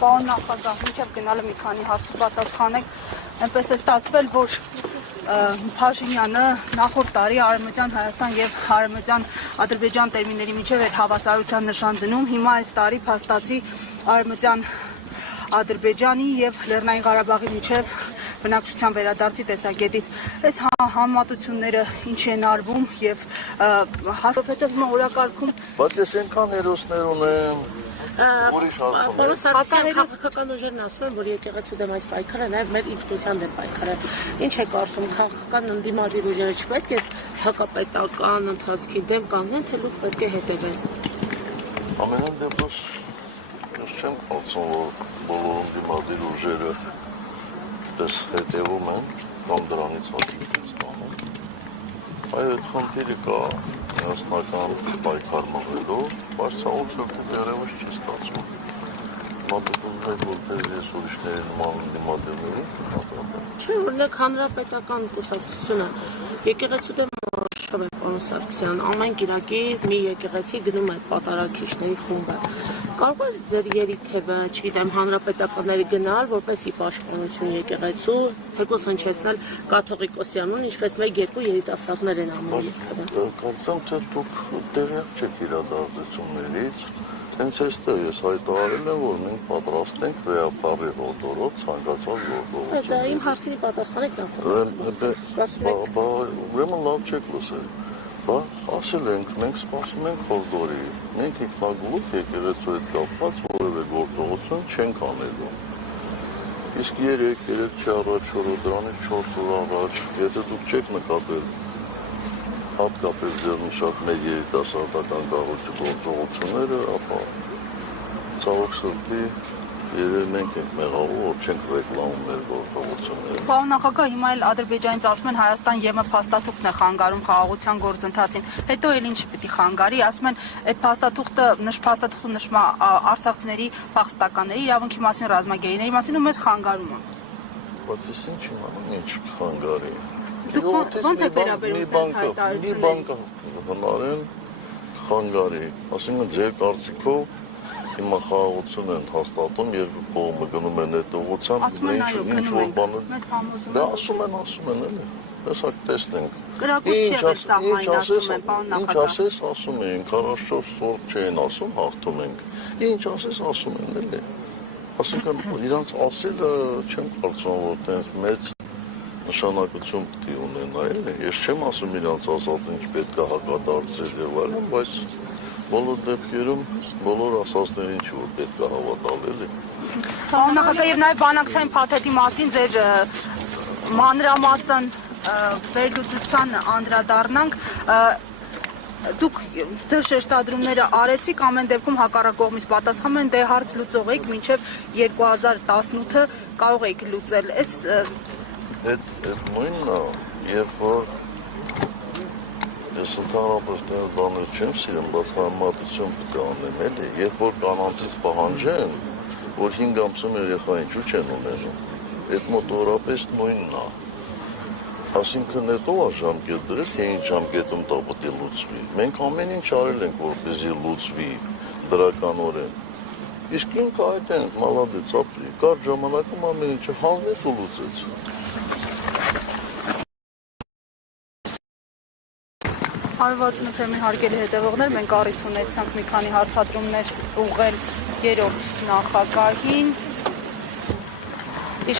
Պարոն նախագահ, մինչև գնալը մի քանի հարցի պատասխանեք, այնպես է ստացվել, որ Փաշինյանը նախորդ տարի Արևմտյան Հայաստան եւ Արևմտյան Ադրբեջան տերմինների միջև էր հավասարության նշան դնում, հիմա այս տարի փաստացի Արևմտյան Ադրբեջանի եւ Լեռնային Ղարաբաղի միջև բնակչության վերադարձի տեսակետից այս համատությունները ինչ են արվում եւ հաստատել հիմա օրակարգում բայց ես այնքան հերոսներ ունեմ Պարոն Սարգսյան, քաղաքական ուժերն ասում են, որ եկեղեցու դեմ այս պայքարը նաև մեր ինքնության դեմ պայքարը։ Ինչ եք կարծում, քաղաքական ընդդիմադիր ուժերը չպետք է հակապետական ընթացքի դեմ կանգնեն, թե լուր պետք է հետևեն։ Ամենայն դեպս ես չեմ կարծում, որ բոլոր ընդդիմադիր ուժերը դες հետևում են կամ դրանից հաշվի ստանում։ Այո, այդ խնդիրը կա միասնական պայքար մղելով, բայց ցավոք դեռևս չի ստացվում։ Մատուցում է որպես ես ուրիշների նման դիմադրների նկատմամբ։ Չէ, օրինակ հանրապետական կուսակցությունը եկեղեցու դեմ շփում է պարոն Սարգսյան, ամեն կիրակի մի եկեղեցի գնում է պատարագիչների խումբը։ Կարող է ձեր երիթևը, չգիտեմ, հանրապետականների գնալ, որպեսզի պաշտպանություն եկեղեցու, թեկուզ հնչեցնել կաթողիկոսյանուն, ինչպես մեկ-երկու երիտասարդներ են անում։ Կարծեմ, թե դուք տեղյակ չեք իրադարձություններից, հենց այստեղ ես հայտարարել եմ, որ մենք պատրաստ ենք վերապահել որդորով ցանկացած գործողություն։ Դա իմ հարցերի պատասխանեք Ուրեմն լավ չեք լսել։ Ասել ենք, մենք սպասում ենք խորհրդորի, մենք ինքնագլուխ եկեղեցու հետ կապված որևէ գործողություն չենք անելու։ Իսկ 3 առաջ, դրանից 4 օր առաջ, եթե դուք չեք նկատել, հատկապես ձեր մի շատ մեծ երիտասարդական գործողությունները, ապա ցավոք սրտի երևի մենք ենք մեղավոր, որ չենք ռեկլամում մեր գործողությունները։ Պարոն նախագահ, հիմա էլ Ադրբեջանից ասում են Հայաստան ԵՄ փաստաթուղթն է խանգարում խաղաղության գործընթացին։ Հետո էլ ինչ պիտի խանգարի, ասում են այդ փաստաթուղթը նշում է արցախցիների, փախստականների իրավունքի մասին, ռազմագերիների մասին ու մեզ խանգարում է։ Բայց ես ինչ իմանամ, ինչ խանգարի։ Ոնց է վերաբերում այս հայտարարությունը։ Մի բան կա, հնարեն խանգարի, ասենք ձեր կարծիքով հիմա խաղաղություն են հաստատում, երկու կողմը գնում են այդ ուղղությամբ, ինչ որ բան է։ Դա ասում են էլի։ Տեսակ տեսնենք։ Ինչ ասես ասում են, 44 օր չեն ասում, հաղթում ենք։ Ինչ ասես ասում են էլի։ Այսինքն իրանց ասելը չեմ կարծում, որ տենց մեծ նշանակություն պիտի ունենա էլի։ Ես չեմ ասում իրանց ասած ինչ պետք է հակադարձել եւ այլն, բայց բոլոր դեպքերում բոլոր ասածներին չի որ պետք է հավատալ էլի։ Պարոն նախագահ, եւ նաեւ բանակցային փաթեթի մասին ձեր մանրամասն վերլուծության անդրադառնանք, դուք ձեր շեշտադրումները արեցիք, ամեն դեպքում հակառակ կողմից պատասխանում են, դե հարց լուծող եք, մինչև 2018-ը կարող եք լուծել։ Այդ նույնն է, երբ որ ես ընդհանրապես դեռ բաներ չեմ սիրում, բայց համատություն պետք է անեմ էլի, երբ որ կանանցից պահանջեն, որ 5 ամսում երեխա ինչու չեն ունենում, այդ մոտավորապես նույնն է։ Այսինքն հետո է ժամկետ դրել, թե ինչ ժամկետում դա պետք է լուծվի։ Մենք ամեն ինչ արել ենք, որպեսզի լուծվի դրականորեն։ Իսկ ինքը այդ են, մալադեց ապրի, կար ժամանակում ամեն ինչը հանվեց ու լուծեց։ Հարվածն ուրեմն հարգելի հետևողներ, մենք առիթ ունեցանք մի քանի հարցադրումներ ուղղել 3-րդ նախագահին։